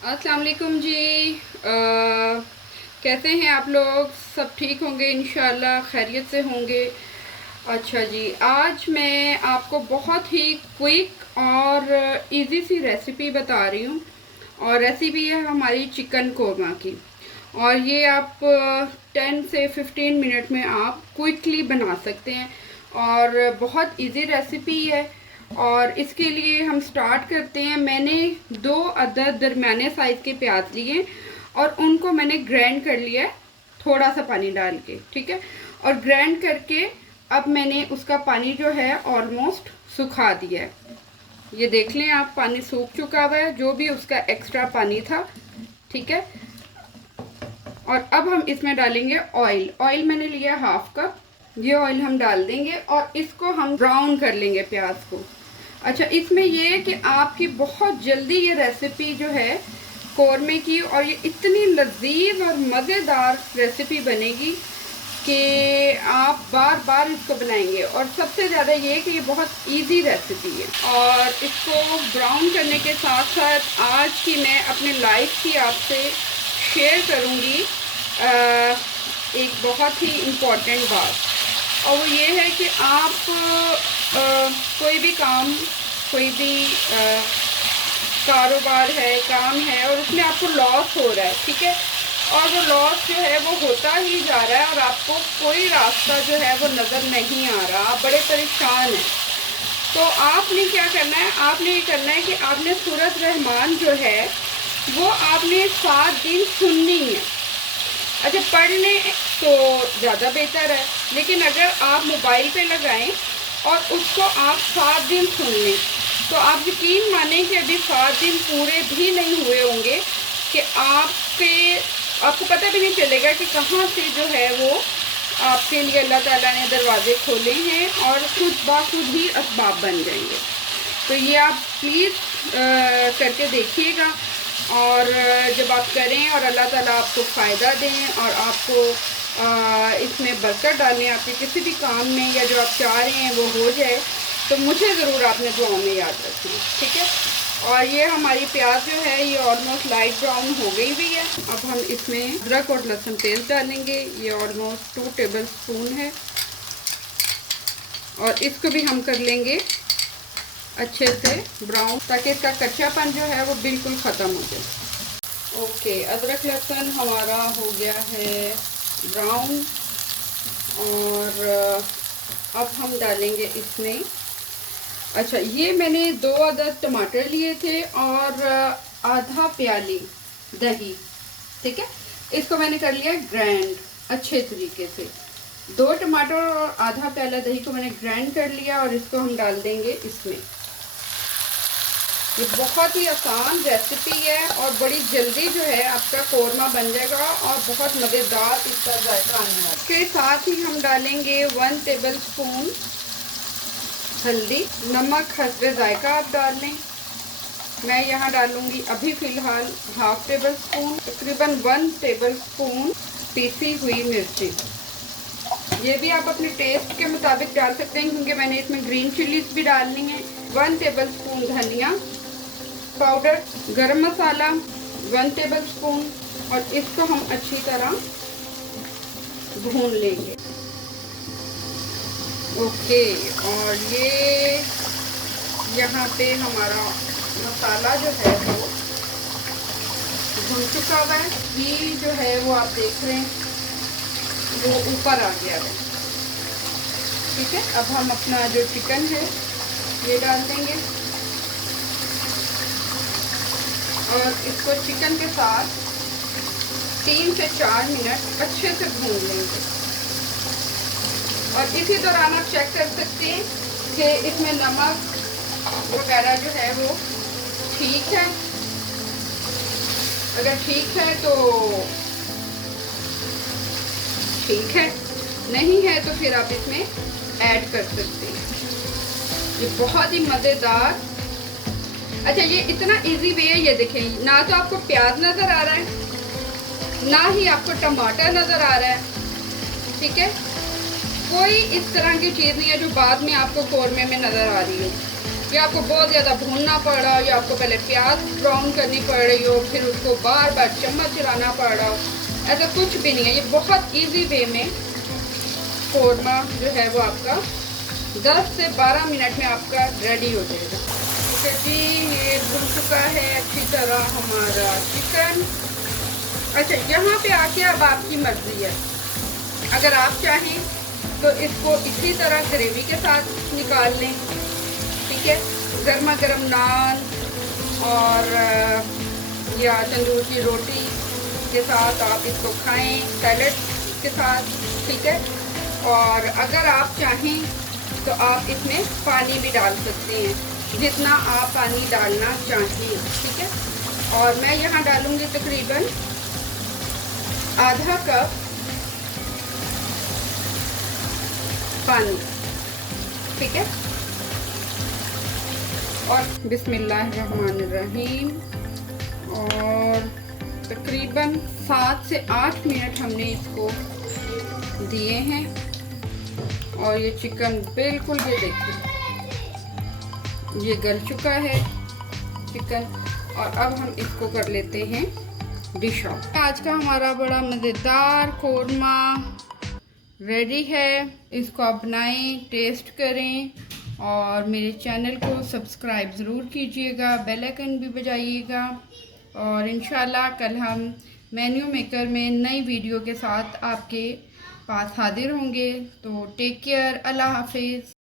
अस्सलाम वालेकुम जी। कैसे हैं आप लोग? सब ठीक होंगे इंशाल्लाह, खैरियत से होंगे। अच्छा जी, आज मैं आपको बहुत ही क्विक और इजी सी रेसिपी बता रही हूँ। और रेसिपी है हमारी चिकन कोरमा की। और ये आप 10 से 15 मिनट में आप क्विकली बना सकते हैं। और बहुत इजी रेसिपी है। और इसके लिए हम स्टार्ट करते हैं। मैंने 2 अदद दरमियाने साइज़ के प्याज लिए और उनको मैंने ग्राइंड कर लिया है, थोड़ा सा पानी डाल के, ठीक है। और ग्राइंड करके अब मैंने उसका पानी जो है ऑलमोस्ट सुखा दिया है। ये देख लें आप, पानी सूख चुका हुआ है, जो भी उसका एक्स्ट्रा पानी था, ठीक है। और अब हम इसमें डालेंगे ऑयल। ऑयल मैंने लिया हाफ कप। ये ऑयल हम डाल देंगे और इसको हम ब्राउन कर लेंगे प्याज को। अच्छा, इसमें ये है कि आपकी बहुत जल्दी ये रेसिपी जो है कौरमे की, और ये इतनी लजीज और मज़ेदार रेसिपी बनेगी कि आप बार बार इसको बनाएंगे। और सबसे ज़्यादा ये कि ये बहुत इजी रेसिपी है। और इसको ब्राउन करने के साथ साथ आज की मैं अपने लाइफ की आपसे शेयर करूँगी एक बहुत ही इम्पोर्टेंट बात। और वो ये है कि आप कोई भी काम, कोई भी कारोबार है, काम है, और उसमें आपको लॉस हो रहा है, ठीक है। और वो लॉस जो है वो होता ही जा रहा है और आपको कोई रास्ता जो है वो नज़र नहीं आ रहा, आप बड़े परेशान हैं। तो आपने क्या करना है? आपने ये करना है कि आपने सूरत रहमान जो है वो आपने 7 दिन सुननी है। अच्छा, पढ़ने तो ज़्यादा बेहतर है, लेकिन अगर आप मोबाइल पे लगाएं और उसको आप 7 दिन सुन लें तो आप यकीन मानें कि अभी 7 दिन पूरे भी नहीं हुए होंगे कि आपको पता भी नहीं चलेगा कि कहाँ से जो है वो आपके लिए अल्लाह ताला ने दरवाजे खोले हैं और खुद बाखुद ही असबाब बन जाएंगे। तो ये आप प्लीज़ करके देखिएगा। और जब आप करें और अल्लाह ताला आपको फ़ायदा दें और आपको इसमें बरकत डालें आपके किसी भी काम में, या जो आप चाह रहे हैं वो हो जाए, तो मुझे ज़रूर आपने दुआ में याद रखें, ठीक है। और ये हमारी प्याज जो है ये ऑलमोस्ट लाइट ब्राउन हो गई हुई है। अब हम इसमें अदरक और लहसुन पेस्ट डालेंगे। ये ऑलमोस्ट 2 टेबल स्पून है। और इसको भी हम कर लेंगे अच्छे से ब्राउन, ताकि इसका कच्चापन जो है वो बिल्कुल ख़त्म हो जाए। ओके, अदरक लहसुन हमारा हो गया है ब्राउन। और अब हम डालेंगे इसमें, अच्छा, ये मैंने 2 अदद टमाटर लिए थे और आधा प्याली दही, ठीक है। इसको मैंने कर लिया ग्राइंड अच्छे तरीके से। 2 टमाटर और आधा प्याला दही को मैंने ग्राइंड कर लिया और इसको हम डाल देंगे इसमें। ये बहुत ही आसान रेसिपी है और बड़ी जल्दी जो है आपका कौरमा बन जाएगा और बहुत मज़ेदार इसका जायका आने वाला है। इसके साथ ही हम डालेंगे 1 टेबल स्पून हल्दी। नमक हस्बे जायका आप डाल लें। मैं यहाँ डालूंगी अभी फ़िलहाल हाफ टेबल स्पून, तकरीबन 1 टेबल स्पून पीसी हुई मिर्ची। ये भी आप अपने टेस्ट के मुताबिक डाल सकते हैं, क्योंकि मैंने इसमें ग्रीन चिलीज भी डालनी है। 1 टेबल स्पून धनिया पाउडर, गरम मसाला 1 टेबल स्पून। और इसको हम अच्छी तरह भून लेंगे। ओके, और ये यहाँ पे हमारा मसाला जो है वो भून चुका हुआ है। घी जो है वो आप देख रहे हैं वो ऊपर आ गया है, ठीक है। अब हम अपना जो चिकन है ये डाल देंगे और इसको चिकन के साथ 3 से 4 मिनट अच्छे से भून लेंगे। और इसी दौरान आप चेक कर सकते हैं कि इसमें नमक वगैरह जो है वो ठीक है। अगर ठीक है तो ठीक है, नहीं है तो फिर आप इसमें ऐड कर सकते हैं। ये बहुत ही मज़ेदार। अच्छा, ये इतना इजी वे है। ये देखें, ना तो आपको प्याज नज़र आ रहा है, ना ही आपको टमाटर नज़र आ रहा है, ठीक है। कोई इस तरह की चीज़ नहीं है जो बाद में आपको कौरमे में नज़र आ रही है। या आपको बहुत ज़्यादा भूनना पड़ रहा हो, या आपको पहले प्याज ब्राउन करनी पड़ रही हो, फिर उसको बार बार चम्मच चलाना पड़ रहा हो, ऐसा कुछ भी नहीं है। ये बहुत इजी वे में कौरमा जो है वो आपका 10 से 12 मिनट में आपका रेडी हो जाएगा। तो जी ये भुन चुका है अच्छी तरह हमारा चिकन। अच्छा, यहाँ पे आके अब आपकी मर्ज़ी है, अगर आप चाहें तो इसको इसी तरह ग्रेवी के साथ निकाल लें, ठीक है, गर्मा गर्म नान और या तंदूर की रोटी के साथ आप इसको खाएं, सैलड के साथ, ठीक है। और अगर आप चाहें तो आप इसमें पानी भी डाल सकते हैं, जितना आप पानी डालना चाहें, ठीक है। और मैं यहाँ डालूँगी तकरीबन आधा कप पानी, ठीक है। और बिस्मिल्लाहिर्रहमानिर्रहीम, और तकरीबन 7 से 8 मिनट हमने इसको दिए हैं। और ये चिकन बिल्कुल, ये देखिए ये गल चुका है चिकन। और अब हम इसको कर लेते हैं डिश आउट। आज का हमारा बड़ा मज़ेदार कौरमा रेडी है। इसको आप बनाएं, टेस्ट करें और मेरे चैनल को सब्सक्राइब ज़रूर कीजिएगा, बेल आइकन भी बजाइएगा। और इंशाल्लाह कल हम मेन्यू मेकर में नई वीडियो के साथ आपके पास हाजिर होंगे। तो टेक केयर, अल्लाह हाफिज़।